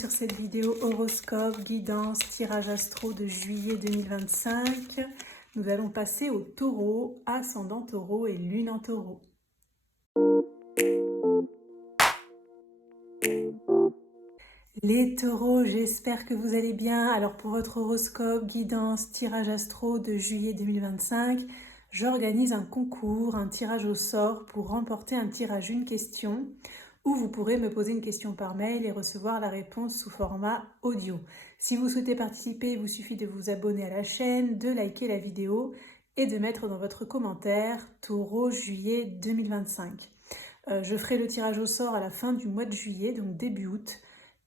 sur cette vidéo horoscope, guidance, tirage astro de juillet 2025. Nous allons passer au taureau, ascendant taureau et lune en taureau. Les taureaux, j'espère que vous allez bien. Alors pour votre horoscope, guidance, tirage astro de juillet 2025, j'organise un concours, un tirage au sort pour remporter un tirage une question où vous pourrez me poser une question par mail et recevoir la réponse sous format audio. Si vous souhaitez participer, il vous suffit de vous abonner à la chaîne, de liker la vidéo et de mettre dans votre commentaire Taureau juillet 2025. Je ferai le tirage au sort à la fin du mois de juillet, donc début août.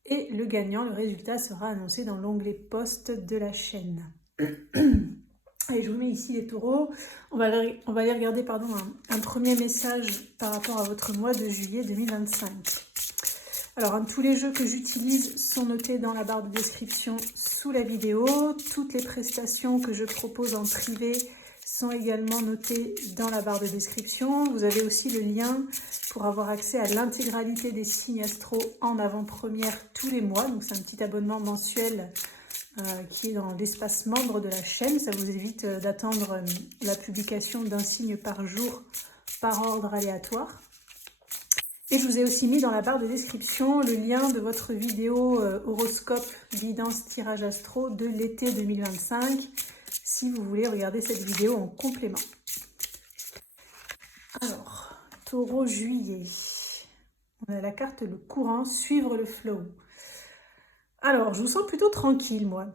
Et le gagnant, le résultat sera annoncé dans l'onglet post de la chaîne. Allez, je vous mets ici les taureaux. On va aller regarder un premier message par rapport à votre mois de juillet 2025. Alors, tous les jeux que j'utilise sont notés dans la barre de description sous la vidéo. Toutes les prestations que je propose en privé sont également notées dans la barre de description. Vous avez aussi le lien pour avoir accès à l'intégralité des signes astro en avant-première tous les mois. Donc, c'est un petit abonnement mensuel qui est dans l'espace membre de la chaîne. Ça vous évite d'attendre la publication d'un signe par jour par ordre aléatoire. Et je vous ai aussi mis dans la barre de description le lien de votre vidéo horoscope guidance tirage astro de l'été 2025 si vous voulez regarder cette vidéo en complément. Alors, taureau juillet. On a la carte le courant, suivre le flow. Alors, je vous sens plutôt tranquille, moi.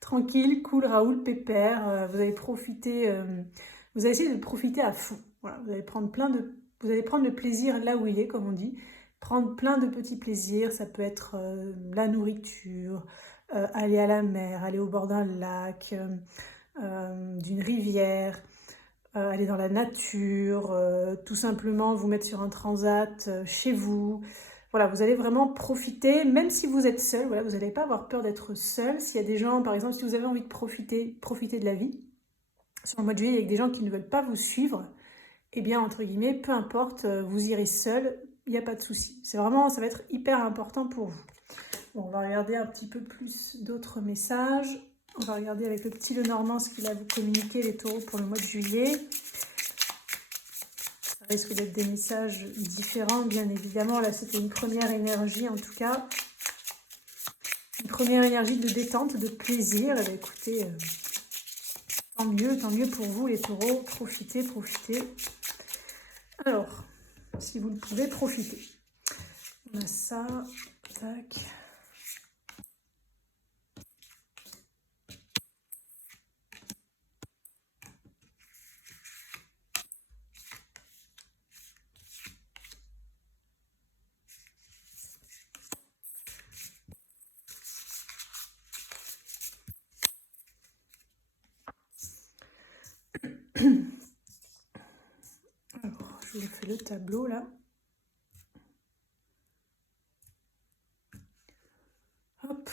Tranquille, cool, Raoul, pépère. Vous allez profiter, vous allez essayer de profiter à fond. Voilà, vous allez prendre le plaisir là où il est, comme on dit. Prendre plein de petits plaisirs. Ça peut être la nourriture, aller à la mer, aller au bord d'un lac, d'une rivière, aller dans la nature, tout simplement vous mettre sur un transat chez vous. Voilà, vous allez vraiment profiter, même si vous êtes seul, voilà, vous n'allez pas avoir peur d'être seul. S'il y a des gens, par exemple, si vous avez envie de profiter de la vie, sur le mois de juillet, avec des gens qui ne veulent pas vous suivre, eh bien, entre guillemets, peu importe, vous irez seul, il n'y a pas de souci. C'est vraiment, ça va être hyper important pour vous. Bon, on va regarder un petit peu plus d'autres messages. On va regarder avec le petit Lenormand ce qu'il a à vous communiquer, les taureaux, pour le mois de juillet. Ça risque d'être des messages différents, bien évidemment. Là, c'était une première énergie, en tout cas. Une première énergie de détente, de plaisir. Eh bien, écoutez, tant mieux pour vous, les taureaux. Profitez. Alors, si vous le pouvez, profitez. On a ça. Tac. Alors, je vous fais le tableau là. Hop.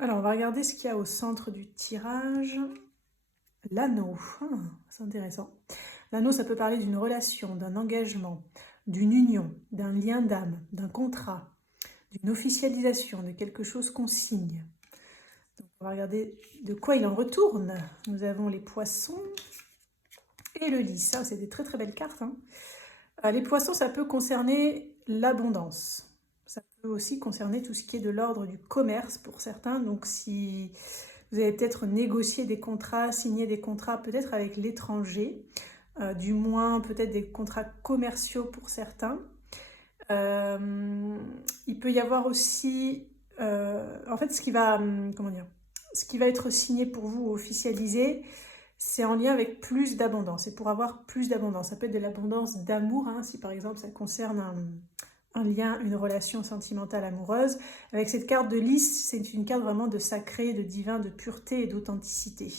Alors, on va regarder ce qu'il y a au centre du tirage. L'anneau. C'est intéressant. L'anneau, ça peut parler d'une relation, d'un engagement, d'une union, d'un lien d'âme, d'un contrat, d'une officialisation, de quelque chose qu'on signe. Donc, on va regarder de quoi il en retourne. Nous avons les poissons et le lys. Ça, c'est des très très belles cartes. Les poissons, ça peut concerner l'abondance. Ça peut aussi concerner tout ce qui est de l'ordre du commerce pour certains. Donc, si vous allez peut-être négocier des contrats, signer des contrats peut-être avec l'étranger, du moins peut-être des contrats commerciaux pour certains. Il peut y avoir aussi, en fait, ce qui va être signé pour vous, officialisé, c'est en lien avec plus d'abondance. Et pour avoir plus d'abondance, ça peut être de l'abondance d'amour, si par exemple ça concerne un lien, une relation sentimentale amoureuse. Avec cette carte de lys, c'est une carte vraiment de sacré, de divin, de pureté et d'authenticité.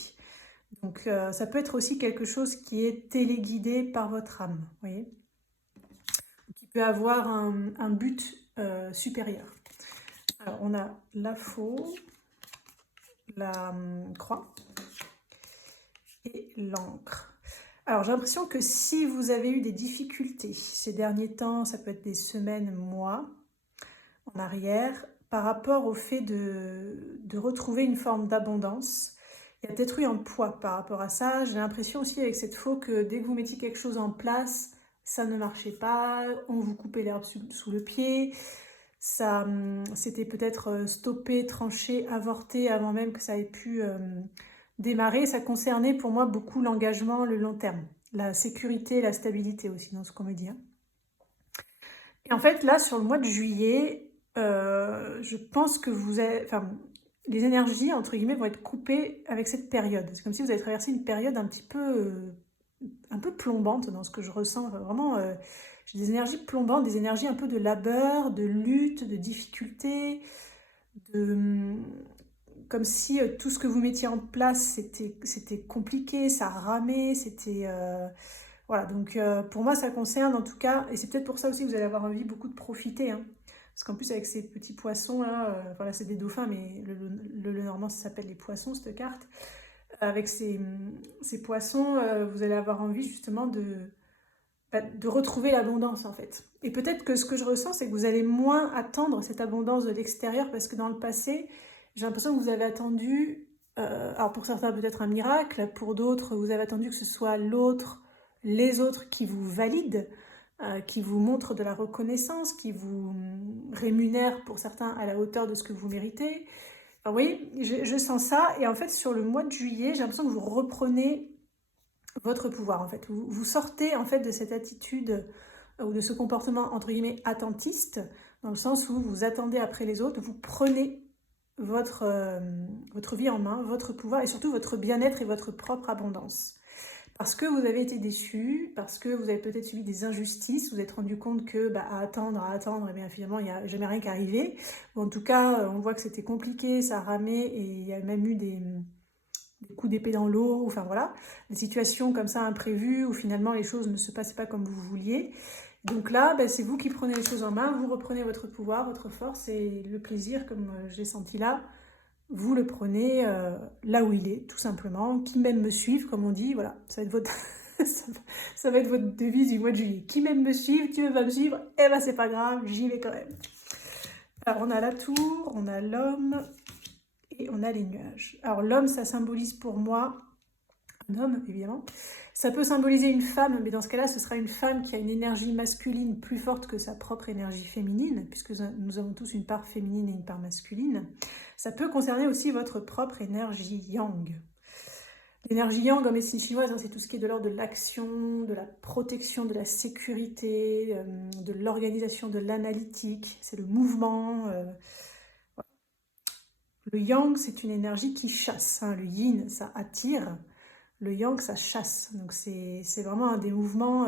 Donc ça peut être aussi quelque chose qui est téléguidé par votre âme, vous voyez, qui peut avoir un but supérieur. Alors on a la faux, la croix et l'encre. Alors, j'ai l'impression que si vous avez eu des difficultés ces derniers temps, ça peut être des semaines, mois en arrière, par rapport au fait de retrouver une forme d'abondance. Il y a peut-être eu un poids par rapport à ça. J'ai l'impression aussi avec cette faux que dès que vous mettiez quelque chose en place, ça ne marchait pas, on vous coupait l'herbe sous le pied, ça, c'était peut-être stoppé, tranché, avorté avant même que ça ait pu démarrer. Ça concernait pour moi beaucoup l'engagement, le long terme, la sécurité, la stabilité aussi dans ce qu'on me dit, hein. Et en fait, là, sur le mois de juillet, je pense que enfin, les énergies, entre guillemets, vont être coupées avec cette période. C'est comme si vous avez traversé une période un peu plombante dans ce que je ressens. Vraiment, j'ai des énergies plombantes, des énergies un peu de labeur, de lutte, de difficulté, de, comme si tout ce que vous mettiez en place, c'était compliqué, ça ramait, c'était... voilà, donc pour moi, ça concerne en tout cas, et c'est peut-être pour ça aussi que vous allez avoir envie beaucoup de profiter, hein, parce qu'en plus, avec ces petits poissons là, voilà, c'est des dauphins, mais le normand, ça s'appelle les poissons, cette carte. Avec ces poissons, vous allez avoir envie justement de retrouver l'abondance en fait. Et peut-être que ce que je ressens, c'est que vous allez moins attendre cette abondance de l'extérieur, parce que dans le passé, j'ai l'impression que vous avez attendu, alors pour certains peut-être un miracle, pour d'autres, vous avez attendu que ce soit l'autre, les autres qui vous valident, qui vous montrent de la reconnaissance, qui vous rémunèrent pour certains à la hauteur de ce que vous méritez. Alors oui, je sens ça, et en fait sur le mois de juillet, j'ai l'impression que vous reprenez votre pouvoir en fait. Vous sortez en fait de cette attitude ou de ce comportement entre guillemets attentiste, dans le sens où vous attendez après les autres, vous prenez votre vie en main, votre pouvoir et surtout votre bien-être et votre propre abondance. Parce que vous avez été déçu, parce que vous avez peut-être subi des injustices, vous vous êtes rendu compte que à attendre, et bien finalement il n'y a jamais rien qui est arrivé. Ou en tout cas, on voit que c'était compliqué, ça ramait et il y a même eu des coups d'épée dans l'eau, enfin voilà, des situations comme ça imprévues où finalement les choses ne se passaient pas comme vous vouliez. Donc là, c'est vous qui prenez les choses en main, vous reprenez votre pouvoir, votre force et le plaisir, comme j'ai senti là, vous le prenez là où il est, tout simplement. Qui m'aime me suivre, comme on dit, voilà, ça va être votre, ça va être votre devise du mois de juillet. Qui m'aime me suivre, qui veut pas me suivre, eh ben c'est pas grave, j'y vais quand même. Alors on a la tour, on a l'homme et on a les nuages. Alors l'homme, ça symbolise pour moi un homme, évidemment. Ça peut symboliser une femme, mais dans ce cas-là, ce sera une femme qui a une énergie masculine plus forte que sa propre énergie féminine, puisque nous avons tous une part féminine et une part masculine. Ça peut concerner aussi votre propre énergie yang. L'énergie yang en médecine chinoise, c'est tout ce qui est de l'ordre de l'action, de la protection, de la sécurité, de l'organisation, de l'analytique, c'est le mouvement. Le yang, c'est une énergie qui chasse. Le yin, ça attire. Le yang, ça chasse. Donc c'est vraiment un des mouvements,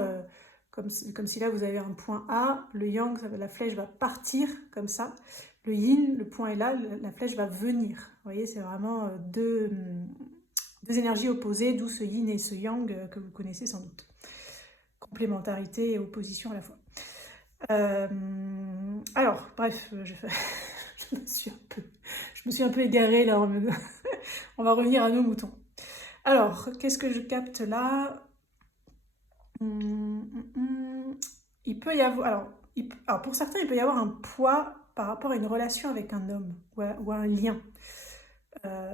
comme si là vous avez un point A, le yang, la flèche va partir comme ça. Le yin, le point est là, la flèche va venir. Vous voyez, c'est vraiment deux énergies opposées, d'où ce yin et ce yang que vous connaissez sans doute. Complémentarité et opposition à la fois. Alors, bref, je me suis un peu égarée là. On va revenir à nos moutons. Alors, qu'est-ce que je capte là? Il peut y avoir... Alors, pour certains, il peut y avoir un poids par rapport à une relation avec un homme ou à un lien.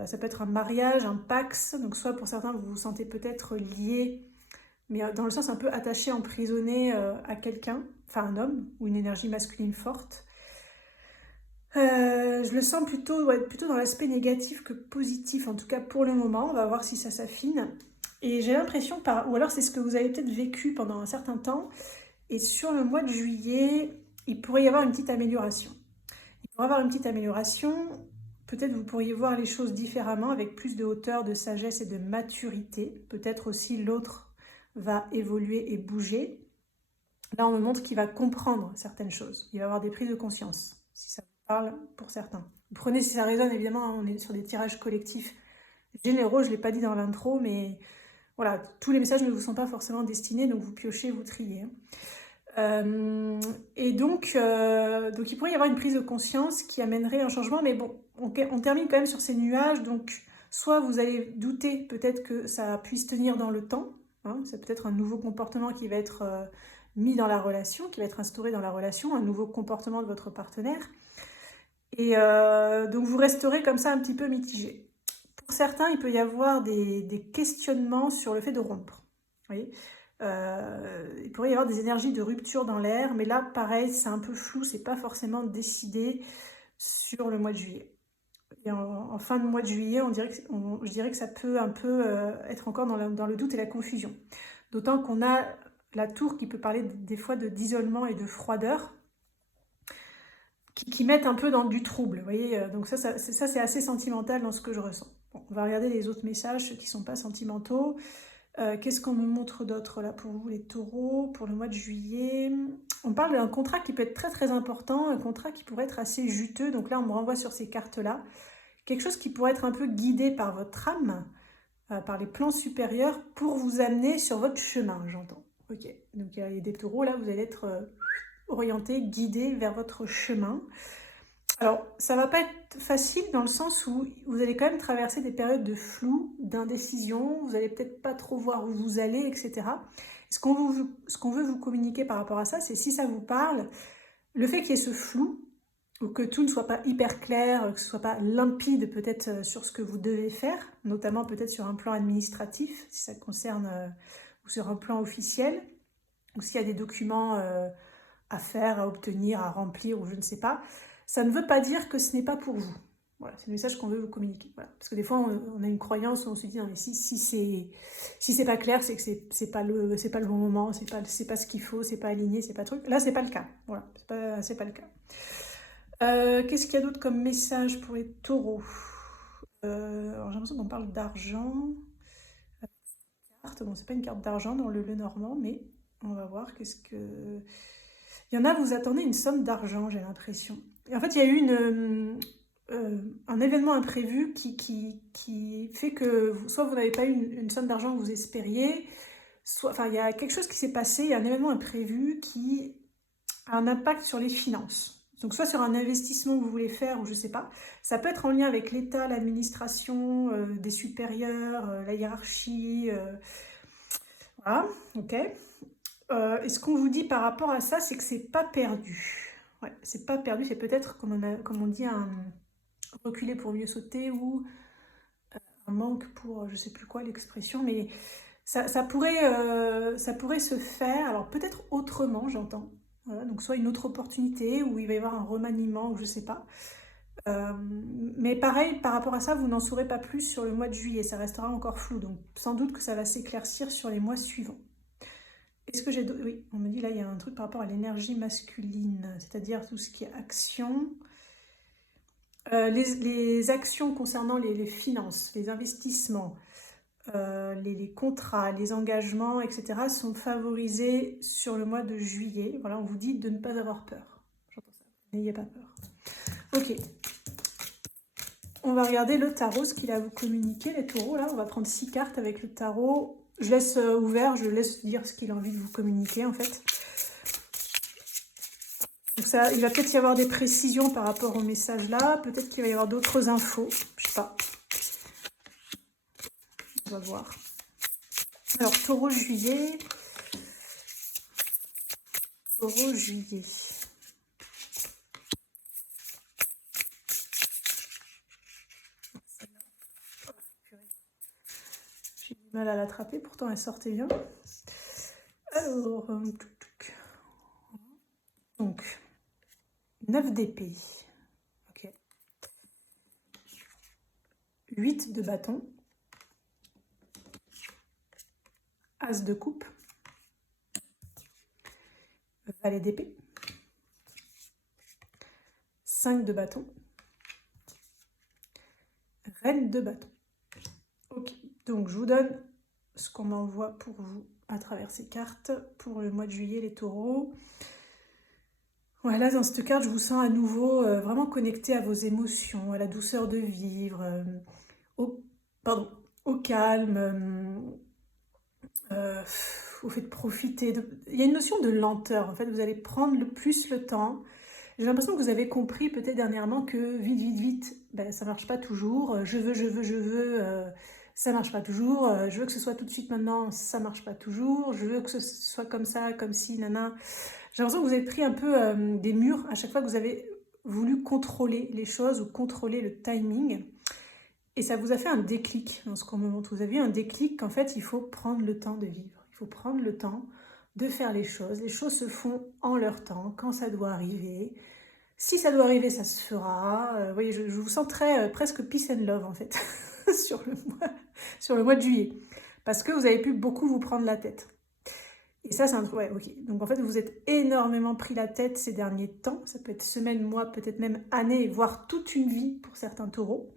Ça peut être un mariage, un pax. Donc, soit pour certains, vous vous sentez peut-être lié, mais dans le sens un peu attaché, emprisonné à quelqu'un, enfin un homme, ou une énergie masculine forte. Je le sens plutôt dans l'aspect négatif que positif, en tout cas pour le moment. On va voir si ça s'affine. Et j'ai l'impression, ou alors c'est ce que vous avez peut-être vécu pendant un certain temps, et sur le mois de juillet, il pourrait y avoir une petite amélioration. Peut-être vous pourriez voir les choses différemment, avec plus de hauteur, de sagesse et de maturité. Peut-être aussi l'autre va évoluer et bouger. Là, on me montre qu'il va comprendre certaines choses. Il va avoir des prises de conscience, si ça vous parle pour certains. Vous prenez si ça résonne, évidemment, on est sur des tirages collectifs généraux, je ne l'ai pas dit dans l'intro, mais voilà, tous les messages ne vous sont pas forcément destinés, donc vous piochez, vous triez. Et donc il pourrait y avoir une prise de conscience qui amènerait un changement, mais bon, on termine quand même sur ces nuages, donc soit vous allez douter peut-être que ça puisse tenir dans le temps, hein, c'est peut-être un nouveau comportement qui va être mis dans la relation, qui va être instauré dans la relation, un nouveau comportement de votre partenaire, Et donc vous resterez comme ça un petit peu mitigé. Pour certains, il peut y avoir des questionnements sur le fait de rompre. Vous voyez, il pourrait y avoir des énergies de rupture dans l'air, mais là, pareil, c'est un peu flou, c'est pas forcément décidé sur le mois de juillet. Et en fin de mois de juillet, je dirais que ça peut un peu être encore dans le doute et la confusion. D'autant qu'on a la tour qui peut parler des fois d'isolement et de froideur, qui mettent un peu dans du trouble, vous voyez. Donc ça c'est assez sentimental dans ce que je ressens. Bon, on va regarder les autres messages, ceux qui ne sont pas sentimentaux. Qu'est-ce qu'on me montre d'autre là pour vous les taureaux, pour le mois de juillet? On parle d'un contrat qui peut être très très important, un contrat qui pourrait être assez juteux. Donc là on me renvoie sur ces cartes-là. Quelque chose qui pourrait être un peu guidé par votre âme, par les plans supérieurs, pour vous amener sur votre chemin, j'entends. Ok, donc il y a des taureaux là, vous allez être orienté, guidé vers votre chemin. Alors, ça va pas être facile dans le sens où vous allez quand même traverser des périodes de flou, d'indécision, vous allez peut-être pas trop voir où vous allez, etc. Ce qu'on veut vous communiquer par rapport à ça, c'est si ça vous parle, le fait qu'il y ait ce flou, ou que tout ne soit pas hyper clair, que ce soit pas limpide peut-être sur ce que vous devez faire, notamment peut-être sur un plan administratif, si ça concerne, ou sur un plan officiel, ou s'il y a des documents à faire, à obtenir, à remplir, ou je ne sais pas, ça ne veut pas dire que ce n'est pas pour vous. Voilà, c'est le message qu'on veut vous communiquer. Voilà. Parce que des fois, on a une croyance où on se dit, non, mais si c'est pas clair, c'est que c'est pas le bon moment, c'est pas ce qu'il faut, c'est pas aligné, c'est pas truc. Là, c'est pas le cas. Voilà, c'est pas le cas. Qu'est-ce qu'il y a d'autre comme message pour les taureaux? Alors j'ai l'impression qu'on parle d'argent. Bon, c'est pas une carte d'argent dans le Normand, mais on va voir qu'est-ce que... Il y en a, vous attendez une somme d'argent, j'ai l'impression. Et en fait, il y a eu un événement imprévu qui fait que soit vous n'avez pas eu une somme d'argent que vous espériez, soit, enfin, il y a quelque chose qui s'est passé, il y a un événement imprévu qui a un impact sur les finances. Donc soit sur un investissement que vous voulez faire ou je sais pas. Ça peut être en lien avec l'État, l'administration, des supérieurs, la hiérarchie. Voilà, ok. Et ce qu'on vous dit par rapport à ça, c'est que c'est pas perdu. Ouais, c'est pas perdu, c'est peut-être, comme on dit, un reculer pour mieux sauter ou un manque pour je sais plus quoi l'expression, mais ça pourrait se faire, alors peut-être autrement, j'entends. Voilà, donc soit une autre opportunité, ou il va y avoir un remaniement, ou je sais pas. Mais pareil, par rapport à ça, vous n'en saurez pas plus sur le mois de juillet, ça restera encore flou, donc sans doute que ça va s'éclaircir sur les mois suivants. Est-ce que j'ai... Oui, on me dit là, il y a un truc par rapport à l'énergie masculine, c'est-à-dire tout ce qui est action. Les actions concernant les finances, les investissements, les contrats, les engagements, etc. sont favorisés sur le mois de juillet. Voilà, on vous dit de ne pas avoir peur. J'entends ça. N'ayez pas peur. Ok. On va regarder le tarot, ce qu'il a à vous communiquer, les taureaux. Là, on va prendre 6 cartes avec le tarot. Je laisse ouvert, je laisse dire ce qu'il a envie de vous communiquer, en fait. Donc ça, il va peut-être y avoir des précisions par rapport au message là. Peut-être qu'il va y avoir d'autres infos. Je sais pas. On va voir. Alors, taureau juillet. Taureau juillet. J'ai du mal à l'attraper, pourtant elle sortait bien. Alors, donc, 9 d'épée. Ok. 8 de bâton. As de coupe. Valet d'épée. 5 de bâton. Reine de bâton. Ok, donc je vous donne ce qu'on m'envoie pour vous à travers ces cartes pour le mois de juillet, les taureaux. Voilà, dans cette carte, je vous sens à nouveau vraiment connecté à vos émotions, à la douceur de vivre, au calme, au fait de profiter. Il y a une notion de lenteur, en fait, vous allez prendre plus le temps. J'ai l'impression que vous avez compris peut-être dernièrement que vite, vite, vite, ben, ça marche pas toujours. Je veux, ça marche pas toujours. Je veux que ce soit tout de suite maintenant, ça marche pas toujours. Je veux que ce soit comme ça, comme si, nana. J'ai l'impression que vous avez pris un peu des murs à chaque fois que vous avez voulu contrôler les choses ou contrôler le timing. Et ça vous a fait un déclic dans ce moment. Vous avez eu un déclic qu'en fait, il faut prendre le temps de vivre. Il faut prendre le temps de faire les choses. Les choses se font en leur temps, quand ça doit arriver. Si ça doit arriver, ça se fera. Vous voyez, je vous sens très presque peace and love en fait sur le mois de juillet. Parce que vous avez pu beaucoup vous prendre la tête. Et ça, c'est un truc, ouais, ok. Donc en fait, vous êtes énormément pris la tête ces derniers temps. Ça peut être semaines, mois, peut-être même années, voire toute une vie pour certains taureaux.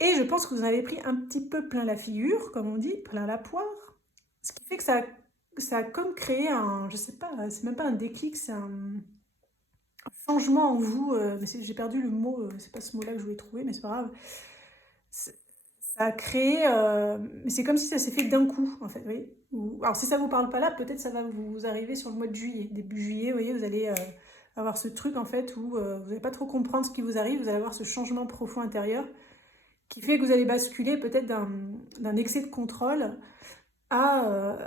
Et je pense que vous en avez pris un petit peu plein la figure, comme on dit, plein la poire. Ce qui fait que ça a comme créé un, je sais pas, c'est même pas un déclic, c'est un changement en vous. J'ai perdu le mot, c'est pas ce mot-là que je voulais trouver, mais c'est pas grave. Ça a créé, mais c'est comme si ça s'est fait d'un coup, en fait, vous voyez. Alors si ça vous parle pas là, peut-être ça va vous arriver sur le mois de juillet. Début juillet, vous voyez, vous allez avoir ce truc en fait où vous n'allez pas trop comprendre ce qui vous arrive, vous allez avoir ce changement profond intérieur qui fait que vous allez basculer peut-être d'un excès de contrôle à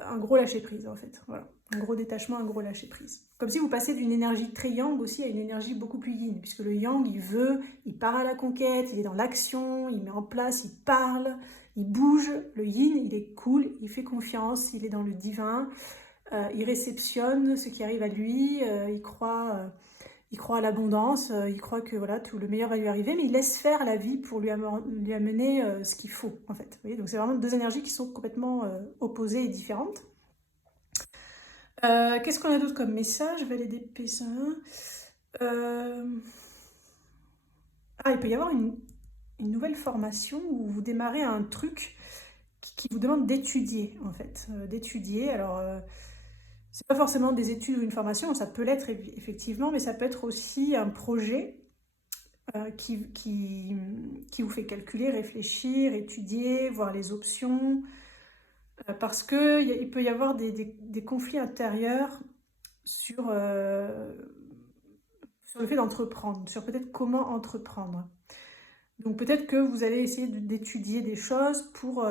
un gros lâcher-prise, en fait. Voilà. Un gros détachement, un gros lâcher-prise. Comme si vous passez d'une énergie très yang aussi à une énergie beaucoup plus yin, puisque le yang, il part à la conquête, il est dans l'action, il met en place, il parle, il bouge. Le yin, il est cool, il fait confiance, il est dans le divin, il réceptionne ce qui arrive à lui, il croit à l'abondance, il croit que voilà, tout le meilleur va lui arriver, mais il laisse faire la vie pour lui amener ce qu'il faut, en fait. Vous voyez, donc c'est vraiment deux énergies qui sont complètement opposées et différentes. Qu'est-ce qu'on a d'autre comme message? Valider P1. Il peut y avoir une nouvelle formation où vous démarrez un truc qui vous demande d'étudier, en fait. D'étudier, alors... c'est pas forcément des études ou une formation, ça peut l'être effectivement, mais ça peut être aussi un projet qui vous fait calculer, réfléchir, étudier, voir les options, parce qu'il peut y avoir des conflits intérieurs sur le fait d'entreprendre, sur peut-être comment entreprendre. Donc peut-être que vous allez essayer d'étudier des choses pour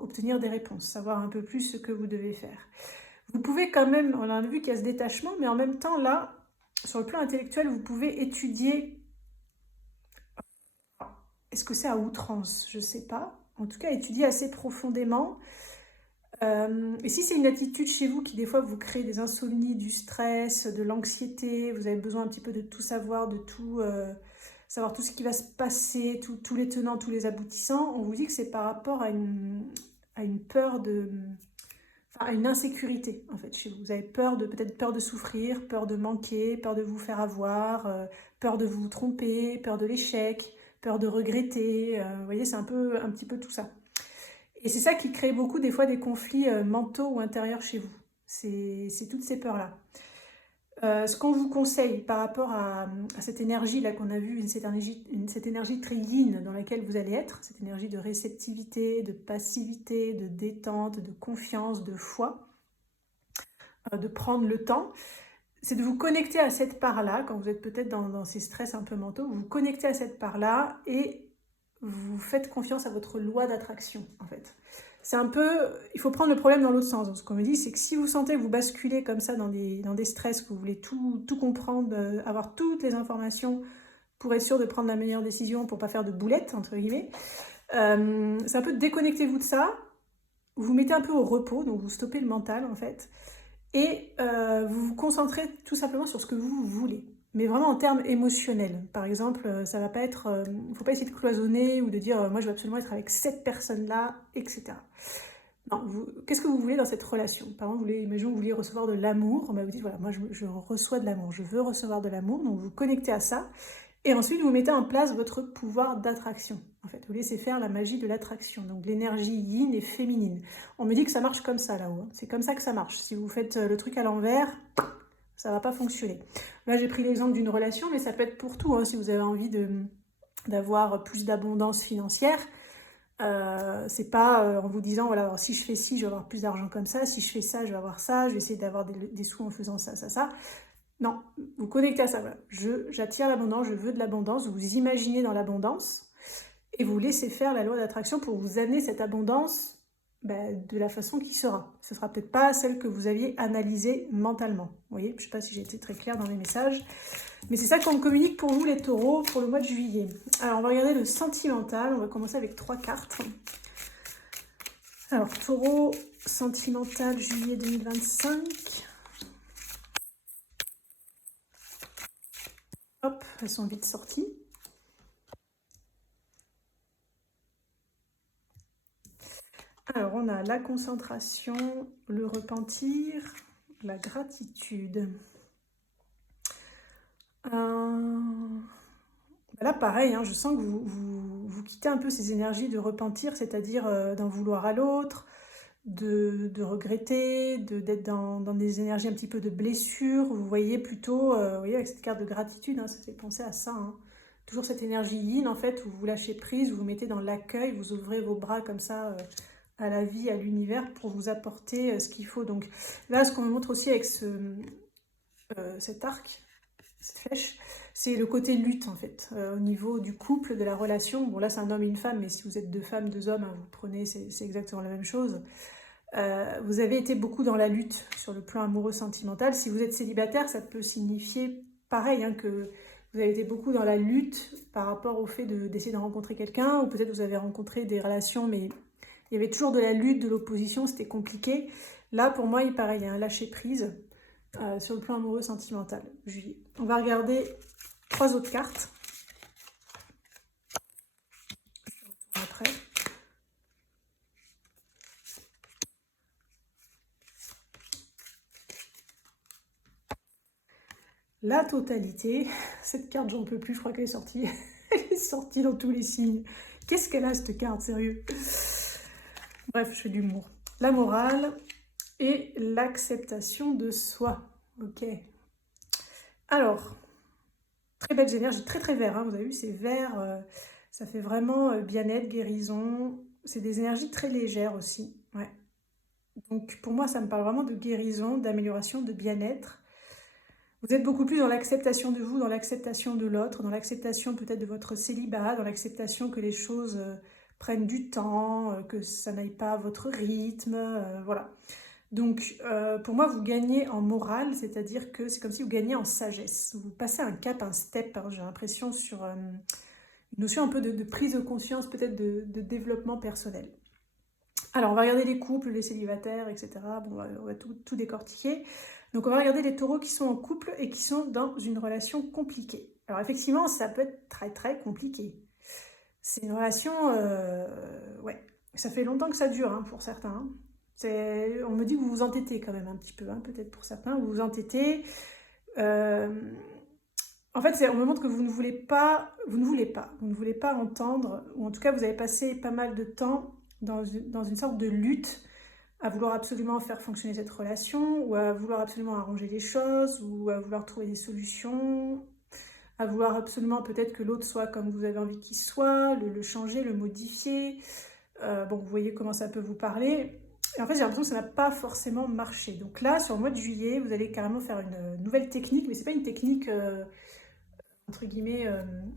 obtenir des réponses, savoir un peu plus ce que vous devez faire. Vous pouvez quand même, on a vu qu'il y a ce détachement, mais en même temps, là, sur le plan intellectuel, vous pouvez étudier. Est-ce que c'est à outrance? Je ne sais pas. En tout cas, étudier assez profondément. Et si c'est une attitude chez vous qui, des fois, vous crée des insomnies, du stress, de l'anxiété, vous avez besoin un petit peu de tout savoir, de tout... savoir tout ce qui va se passer, tous les tenants, tous les aboutissants, on vous dit que c'est par rapport à une peur de... à une insécurité en fait chez vous. Vous avez peut-être peur de souffrir, peur de manquer, peur de vous faire avoir, peur de vous tromper, peur de l'échec, peur de regretter. Vous voyez, c'est un petit peu tout ça. Et c'est ça qui crée beaucoup des fois des conflits mentaux ou intérieurs chez vous. C'est toutes ces peurs-là. Ce qu'on vous conseille par rapport à cette énergie-là qu'on a vue, cette énergie très yin dans laquelle vous allez être, cette énergie de réceptivité, de passivité, de détente, de confiance, de foi, de prendre le temps, c'est de vous connecter à cette part-là, quand vous êtes peut-être dans ces stress un peu mentaux, vous vous connectez à cette part-là et vous faites confiance à votre loi d'attraction, en fait. C'est un peu... Il faut prendre le problème dans l'autre sens. Donc, ce qu'on me dit, c'est que si vous sentez que vous basculez comme ça dans des stress, que vous voulez tout comprendre, avoir toutes les informations pour être sûr de prendre la meilleure décision, pour ne pas faire de boulettes, entre guillemets, c'est un peu déconnectez-vous de ça, vous vous mettez un peu au repos, donc vous stoppez le mental, en fait, et vous vous concentrez tout simplement sur ce que vous voulez. Mais vraiment en termes émotionnels. Par exemple, ça va pas être... il ne faut pas essayer de cloisonner ou de dire moi je veux absolument être avec cette personne-là, etc. Non, qu'est-ce que vous voulez dans cette relation? Par exemple, imaginons que vous vouliez recevoir de l'amour, vous dites voilà, moi je reçois de l'amour, je veux recevoir de l'amour, donc vous vous connectez à ça, et ensuite vous mettez en place votre pouvoir d'attraction. En fait, vous laissez faire la magie de l'attraction, donc l'énergie yin et féminine. On me dit que ça marche comme ça là-haut, hein. C'est comme ça que ça marche. Si vous faites le truc à l'envers, ça va pas fonctionner. Là, j'ai pris l'exemple d'une relation, mais ça peut être pour tout, hein, si vous avez envie d'avoir plus d'abondance financière. C'est pas en vous disant, voilà, alors, si je fais ci, je vais avoir plus d'argent comme ça, si je fais ça, je vais avoir ça, je vais essayer d'avoir des sous en faisant ça, ça, ça. Non, vous connectez à ça, voilà. J'attire l'abondance, je veux de l'abondance, vous imaginez dans l'abondance, et vous laissez faire la loi d'attraction pour vous amener cette abondance, de la façon qui sera. Ce ne sera peut-être pas celle que vous aviez analysée mentalement. Vous voyez, je ne sais pas si j'ai été très claire dans mes messages. Mais c'est ça qu'on me communique pour vous les taureaux pour le mois de juillet. Alors on va regarder le sentimental. On va commencer avec 3 cartes. Alors taureau sentimental juillet 2025. Hop, elles sont vite sorties. Alors, on a la concentration, le repentir, la gratitude. Là, pareil, hein, je sens que vous quittez un peu ces énergies de repentir, c'est-à-dire d'en vouloir à l'autre, de regretter, d'être dans des énergies un petit peu de blessure. Vous voyez plutôt, vous voyez, avec cette carte de gratitude, hein, ça fait penser à ça. Hein. Toujours cette énergie yin, en fait, où vous lâchez prise, vous vous mettez dans l'accueil, vous ouvrez vos bras comme ça à la vie, à l'univers, pour vous apporter ce qu'il faut. Donc là, ce qu'on me montre aussi avec cet arc, cette flèche, c'est le côté lutte, en fait, au niveau du couple, de la relation. Bon, là, c'est un homme et une femme, mais si vous êtes 2 femmes, 2 hommes, hein, vous prenez, c'est exactement la même chose. Vous avez été beaucoup dans la lutte sur le plan amoureux sentimental. Si vous êtes célibataire, ça peut signifier pareil, hein, que vous avez été beaucoup dans la lutte par rapport au fait d'essayer de rencontrer quelqu'un, ou peut-être vous avez rencontré des relations, mais il y avait toujours de la lutte, de l'opposition, c'était compliqué. Là, pour moi, il paraît, il y a un lâcher-prise sur le plan amoureux sentimental, juillet. On va regarder 3 autres cartes. Après. La totalité. Cette carte, j'en peux plus, je crois qu'elle est sortie. Elle est sortie dans tous les signes. Qu'est-ce qu'elle a, cette carte, sérieux? Bref, je fais de l'humour. La morale et l'acceptation de soi. Ok. Alors, très belles énergies, très très vert, hein, vous avez vu, c'est vert, ça fait vraiment bien-être, guérison. C'est des énergies très légères aussi. Ouais. Donc pour moi, ça me parle vraiment de guérison, d'amélioration, de bien-être. Vous êtes beaucoup plus dans l'acceptation de vous, dans l'acceptation de l'autre, dans l'acceptation peut-être de votre célibat, dans l'acceptation que les choses prennent du temps, que ça n'aille pas à votre rythme, voilà. Donc pour moi, vous gagnez en morale, c'est-à-dire que c'est comme si vous gagnez en sagesse. Vous passez un cap, un step, hein, j'ai l'impression, sur une notion un peu de prise de conscience, peut-être de développement personnel. Alors, on va regarder les couples, les célibataires, etc. Bon, on va tout décortiquer. Donc, on va regarder les taureaux qui sont en couple et qui sont dans une relation compliquée. Alors, effectivement, ça peut être très, très compliqué. C'est une relation... ouais, ça fait longtemps que ça dure, hein, pour certains. Hein. On me dit que vous vous entêtez quand même un petit peu, hein, peut-être pour certains, vous vous entêtez. En fait, on me montre que vous ne voulez pas entendre, ou en tout cas, vous avez passé pas mal de temps dans une sorte de lutte à vouloir absolument faire fonctionner cette relation, ou à vouloir absolument arranger les choses, ou à vouloir trouver des solutions, à vouloir absolument peut-être que l'autre soit comme vous avez envie qu'il soit, le changer, le modifier. Bon, vous voyez comment ça peut vous parler. Et en fait, j'ai l'impression que ça n'a pas forcément marché. Donc là, sur le mois de juillet, vous allez carrément faire une nouvelle technique, mais c'est pas une technique... entre guillemets,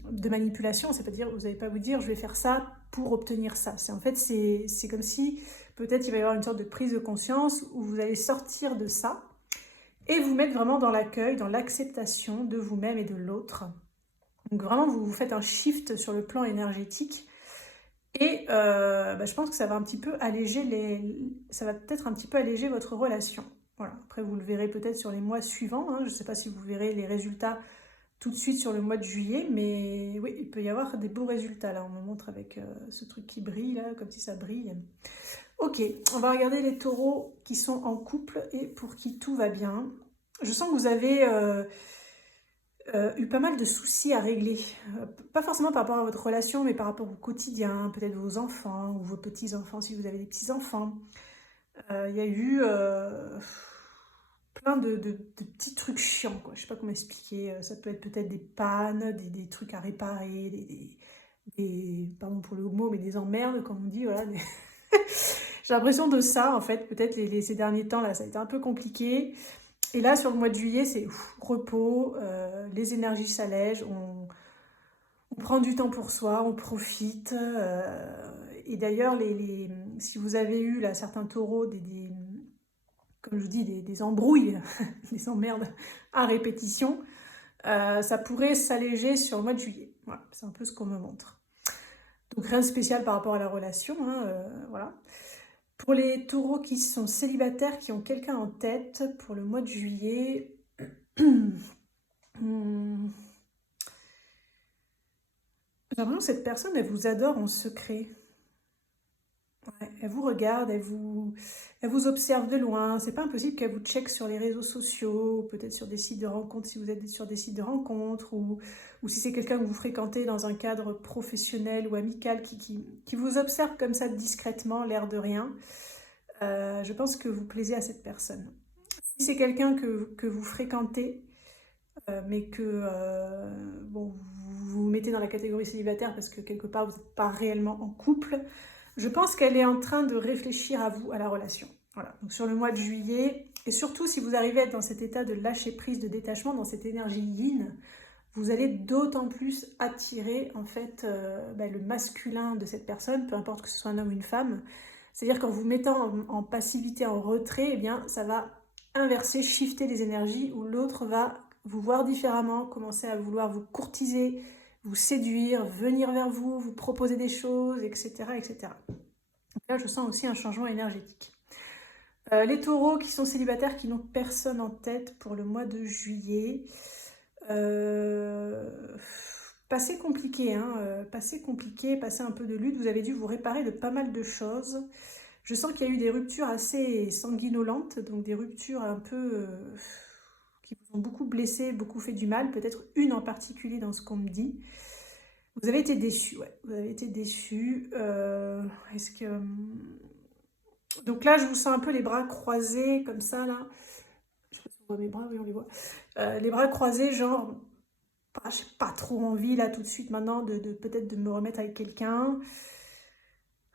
de manipulation, c'est-à-dire, vous n'allez pas vous dire, je vais faire ça pour obtenir ça. En fait, c'est comme si, peut-être, il va y avoir une sorte de prise de conscience où vous allez sortir de ça et vous mettre vraiment dans l'accueil, dans l'acceptation de vous-même et de l'autre. Donc vraiment, vous faites un shift sur le plan énergétique et je pense que ça va un petit peu alléger ça va peut-être un petit peu alléger votre relation. Voilà. Après, vous le verrez peut-être sur les mois suivants. Hein. Je ne sais pas si vous verrez les résultats tout de suite sur le mois de juillet, mais oui, il peut y avoir des beaux résultats. Là, on me montre avec ce truc qui brille, là, comme si ça brille. Ok, on va regarder les taureaux qui sont en couple et pour qui tout va bien. Je sens que vous avez eu pas mal de soucis à régler. Pas forcément par rapport à votre relation, mais par rapport au quotidien, peut-être vos enfants ou vos petits-enfants, si vous avez des petits-enfants. Il y a eu... plein de petits trucs chiants, quoi. Je sais pas comment expliquer. Ça peut être peut-être des pannes, des trucs à réparer, pardon pour le mot, mais des emmerdes, comme on dit, voilà. J'ai l'impression de ça, en fait. Peut-être ces derniers temps, là, ça a été un peu compliqué. Et là, sur le mois de juillet, c'est repos, les énergies s'allègent, on prend du temps pour soi, on profite. Et d'ailleurs, si vous avez eu là, certains taureaux, comme je vous dis, des embrouilles, des emmerdes à répétition, ça pourrait s'alléger sur le mois de juillet. Voilà, c'est un peu ce qu'on me montre. Donc rien de spécial par rapport à la relation, hein, voilà. Pour les taureaux qui sont célibataires, qui ont quelqu'un en tête, pour le mois de juillet, hmm, j'ai l'impression que cette personne, elle vous adore en secret. Ouais, elle vous regarde, elle vous observe de loin. C'est pas impossible qu'elle vous check sur les réseaux sociaux, ou peut-être sur des sites de rencontres si vous êtes sur des sites de rencontres, ou si c'est quelqu'un que vous fréquentez dans un cadre professionnel ou amical qui vous observe comme ça discrètement, l'air de rien. Je pense que vous plaisez à cette personne. Si c'est quelqu'un que vous fréquentez, mais que bon, vous vous mettez dans la catégorie célibataire parce que quelque part vous n'êtes pas réellement en couple, je pense qu'elle est en train de réfléchir à vous, à la relation. Voilà, donc sur le mois de juillet, et surtout si vous arrivez à être dans cet état de lâcher prise, de détachement, dans cette énergie yin, vous allez d'autant plus attirer en fait le masculin de cette personne, peu importe que ce soit un homme ou une femme. C'est-à-dire qu'en vous mettant en passivité, en retrait, eh bien, ça va inverser, shifter les énergies où l'autre va vous voir différemment, commencer à vouloir vous courtiser, vous séduire, venir vers vous, vous proposer des choses, etc. etc. Donc là, je sens aussi un changement énergétique. Les taureaux qui sont célibataires, qui n'ont personne en tête pour le mois de juillet, passé compliqué, hein, passé compliqué, passé un peu de lutte, vous avez dû vous réparer de pas mal de choses. Je sens qu'il y a eu des ruptures assez sanguinolentes, donc des ruptures un peu qui vous ont beaucoup blessé, beaucoup fait du mal, peut-être une en particulier dans ce qu'on me dit. Vous avez été déçus, ouais, vous avez été déçus. Est-ce que... Donc là, je vous sens un peu les bras croisés, comme ça, là. Je sais pas si on voit mes bras, oui, on les voit. Les bras croisés, genre, j'ai pas trop envie, là, tout de suite, maintenant, peut-être de me remettre avec quelqu'un.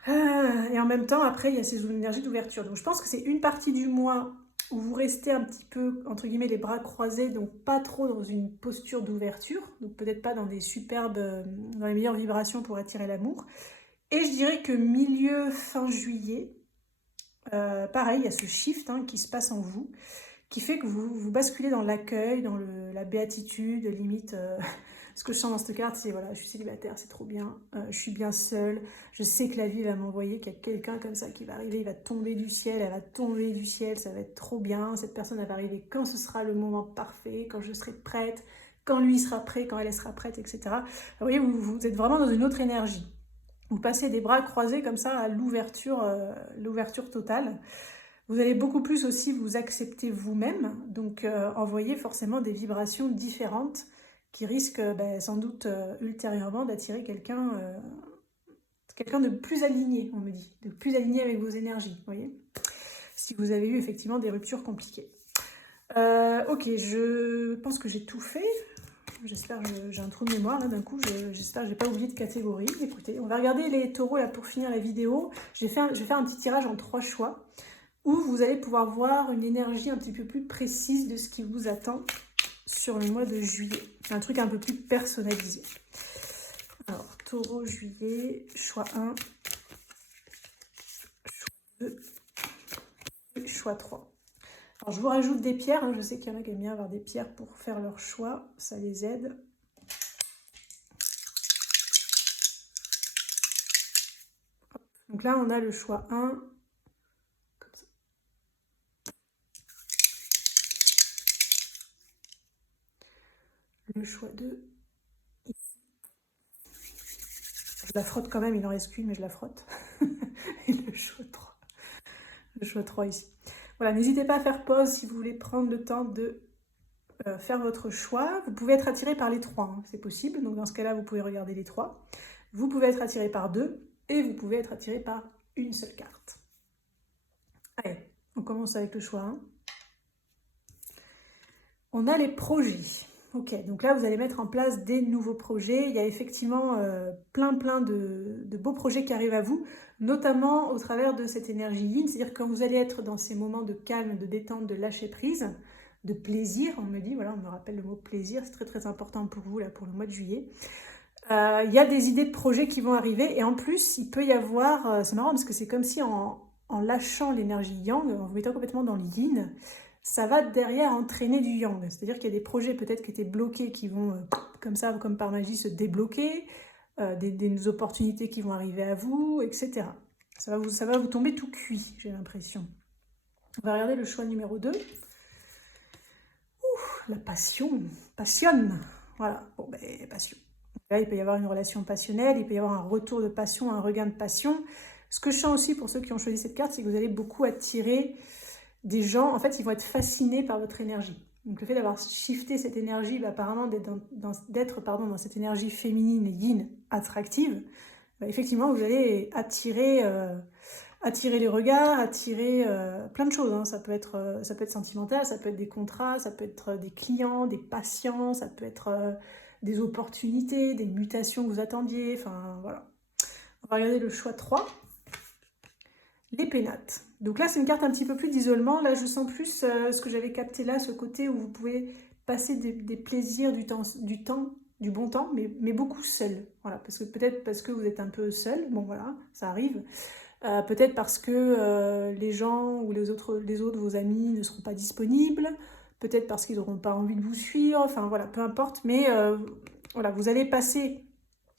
Et en même temps, après, il y a ces énergies d'ouverture. Donc, je pense que c'est une partie du mois où vous restez un petit peu, entre guillemets, les bras croisés, donc pas trop dans une posture d'ouverture, donc peut-être pas dans des superbes, dans les meilleures vibrations pour attirer l'amour. Et je dirais que milieu, fin juillet, pareil, il y a ce shift qui se passe en vous, qui fait que vous basculez dans l'accueil, dans la béatitude, limite... Ce que je sens dans cette carte, c'est voilà, je suis célibataire, c'est trop bien, je suis bien seule, je sais que la vie va m'envoyer, qu'il y a quelqu'un comme ça qui va arriver, il va tomber du ciel, elle va tomber du ciel, ça va être trop bien, cette personne elle va arriver quand ce sera le moment parfait, quand je serai prête, quand lui sera prêt, quand elle sera prête, etc. Vous voyez, vous êtes vraiment dans une autre énergie. Vous passez des bras croisés comme ça à l'ouverture totale. Vous allez beaucoup plus aussi vous accepter vous-même, donc envoyer forcément des vibrations différentes qui risque sans doute ultérieurement d'attirer quelqu'un de plus aligné, on me dit, de plus aligné avec vos énergies, vous voyez, si vous avez eu effectivement des ruptures compliquées. Ok, je pense que j'ai tout fait. J'espère que j'ai un trou de mémoire là d'un coup, j'espère que je n'ai pas oublié de catégorie. Écoutez, on va regarder les taureaux là pour finir la vidéo. Je vais faire un petit tirage en 3 choix où vous allez pouvoir voir une énergie un petit peu plus précise de ce qui vous attend sur le mois de juillet. Un truc un peu plus personnalisé. Alors, taureau, juillet, choix 1, choix 2, et choix 3. Alors, je vous rajoute des pierres. Je sais qu'il y en a qui aiment bien avoir des pierres pour faire leur choix. Ça les aide. Donc là, on a le choix 1. Comme ça. Le choix 2. Je la frotte quand même, il en reste qu'une, mais je la frotte. Et le choix 3. Le choix 3 ici. Voilà, n'hésitez pas à faire pause si vous voulez prendre le temps de faire votre choix. Vous pouvez être attiré par les 3, c'est possible. Donc dans ce cas-là, vous pouvez regarder les 3. Vous pouvez être attiré par 2 et vous pouvez être attiré par une seule carte. Allez, on commence avec le choix 1. On a les projets. Ok, donc là, vous allez mettre en place des nouveaux projets. Il y a effectivement plein de beaux projets qui arrivent à vous, notamment au travers de cette énergie yin. C'est-à-dire quand vous allez être dans ces moments de calme, de détente, de lâcher prise, de plaisir, on me dit, voilà, on me rappelle le mot plaisir, c'est très très important pour vous, là, pour le mois de juillet. Il y a des idées de projets qui vont arriver et en plus, il peut y avoir, c'est marrant parce que c'est comme si en lâchant l'énergie yang, en vous mettant complètement dans le yin, ça va derrière entraîner du yang. C'est-à-dire qu'il y a des projets peut-être qui étaient bloqués qui vont, comme ça, comme par magie, se débloquer, des opportunités qui vont arriver à vous, etc. Ça va vous tomber tout cuit, j'ai l'impression. On va regarder le choix numéro 2. La passion, passionne. Voilà, bon ben, passion. Là, il peut y avoir une relation passionnelle, il peut y avoir un retour de passion, un regain de passion. Ce que je sens aussi pour ceux qui ont choisi cette carte, c'est que vous allez beaucoup attirer des gens, en fait, ils vont être fascinés par votre énergie. Donc le fait d'avoir shifté cette énergie, apparemment d'être dans cette énergie féminine, yin, attractive, effectivement, vous allez attirer les regards, attirer plein de choses. Hein. Ça peut être sentimental, ça peut être des contrats, ça peut être des clients, des patients, ça peut être des opportunités, des mutations que vous attendiez. Enfin, voilà. On va regarder le choix 3. Les pénates. Donc là, c'est une carte un petit peu plus d'isolement. Là, je sens plus ce que j'avais capté là, ce côté où vous pouvez passer des plaisirs, du bon temps, mais beaucoup seul. Voilà, peut-être parce que vous êtes un peu seul. Bon, voilà, ça arrive. Peut-être parce que les gens ou les autres, vos amis, ne seront pas disponibles. Peut-être parce qu'ils n'auront pas envie de vous suivre. Enfin, voilà, peu importe. Mais voilà, vous allez passer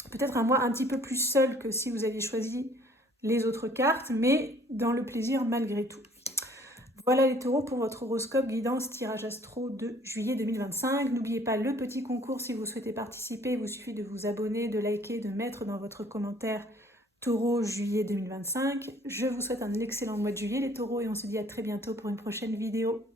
peut-être un mois un petit peu plus seul que si vous aviez choisi les autres cartes, mais dans le plaisir malgré tout. Voilà les taureaux pour votre horoscope guidance tirage astro de juillet 2025. N'oubliez pas le petit concours si vous souhaitez participer. Il vous suffit de vous abonner, de liker, de mettre dans votre commentaire taureau juillet 2025. Je vous souhaite un excellent mois de juillet les taureaux et on se dit à très bientôt pour une prochaine vidéo.